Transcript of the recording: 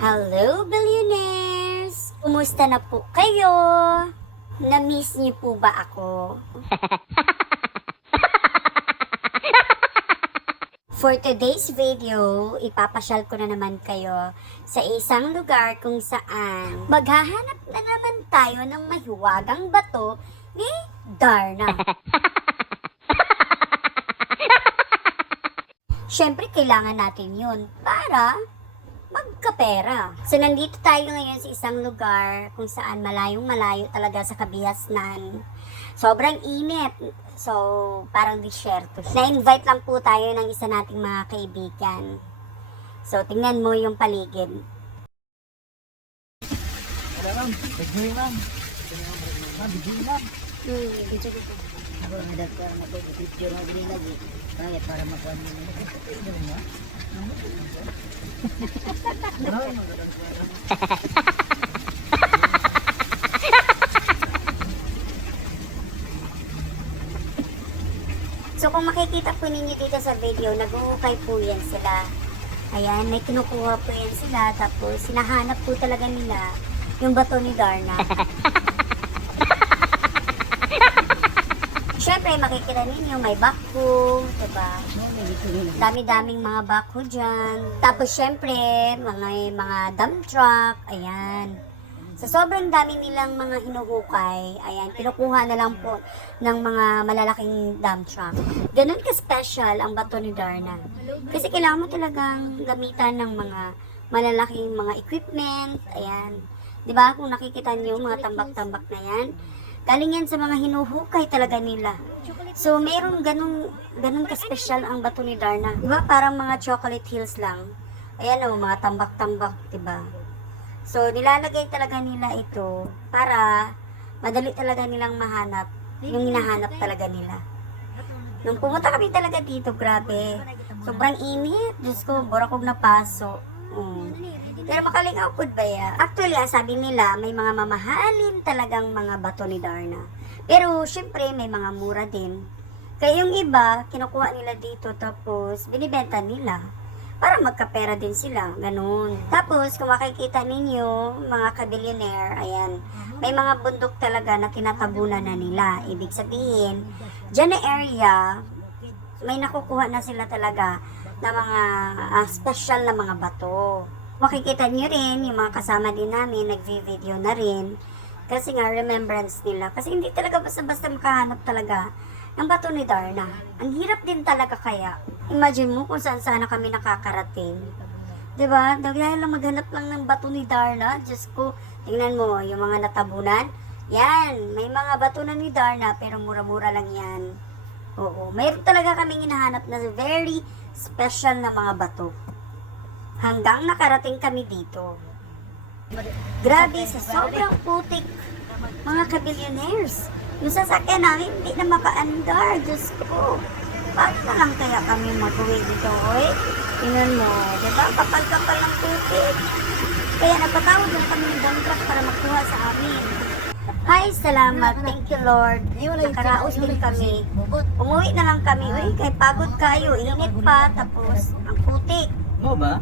Hello, billionaires! Kumusta na po kayo? Na-miss niyo po ba ako? For today's video, ipapasyal ko na naman kayo sa isang lugar kung saan maghahanap na naman tayo ng mahiwagang bato ni Darna. Siyempre, kailangan natin yun para magkapera. So, nandito tayo ngayon sa isang lugar kung saan malayong-malayo talaga sa Kabihasnan. Sobrang init. So, parang disyerto. Na-invite lang po tayo ng isa nating mga kaibigan. So, tingnan mo yung paligid. Ada ma'am, bigyan ma'am. Bigyan ma'am. Video ko. Ako ada ka mag-picture na din lagi. Kaya para makuha mo. So, kung makikita po ninyo dito sa video, nag-uukay po yan sila. Ayan, may kinukuha po yan sila. Tapos, sinahanap po talaga nila yung bato ni Darna. Siyempre, makikita ninyo, may backhoe, diba? Dami-daming mga backhoe dyan. Tapos, siyempre, mga dump truck, ayan. So, sobrang dami nilang mga hinuhukay. Ayan, kinukuha na lang po ng mga malalaking dump truck. Ganun ka-special ang bato ni Darna. Kasi kailangan mo talagang gamitan ng mga malalaking mga equipment. Ayan. Diba, kung nakikita niyo mga tambak-tambak na yan, galing yan sa mga hinuhukay talaga nila. So, mayroong ganun ka-special ang bato ni Darna. Diba, parang mga chocolate hills lang. Ayan o, mga tambak-tambak, diba? So, nilalagay talaga nila ito para madali talaga nilang mahanap yung hinahanap talaga nila. Nung pumunta kami talaga dito, grabe. Sobrang init. Diyos ko, burakog na paso. Pero makalingaw po ba ya? Actually, sabi nila, may mga mamahalin talagang mga bato ni Darna. Pero, syempre, may mga mura din. Kaya yung iba, kinukuha nila dito, tapos binibenta nila. Para magkapera din sila, ganun. Tapos, kung makikita ninyo, mga ka-billionaire, ayan, may mga bundok talaga na tinatabunan na nila. Ibig sabihin, dyan na area, may nakukuha na sila talaga na mga special na mga bato. Makikita nyo rin, yung mga kasama din namin, nag-video na rin. Kasi nga, remembrance nila. Kasi hindi talaga basta-basta makahanap talaga ng bato ni Darna. Ang hirap din talaga kaya. Imagine mo kung saan-sana kami nakakarating. Diba? Dahil lang maghanap lang ng bato ni Darna. Diyos ko, tingnan mo, yung mga natabunan. Yan, may mga bato na ni Darna, pero mura-mura lang yan. Oo, mayroon talaga kaming hinahanap na very special na mga bato. Hanggang nakarating kami dito. Grabe, sa sobrang putik, mga ka-billionaires. Yung sasakyan namin, hindi na maka-andar. Diyos ko. Bakit na lang kaya kami mag-uwi dito, oy? Tingnan mo, diba? Kapal-kapal ng putik. Kaya napatawag lang kami ng dump truck para makuha sa amin. Hi, salamat. Thank you, Lord. Nakaraos din kami. Umuwi na lang kami. Uy, kay pagod kayo. Init pa. Tapos, ang putik. Mo ba?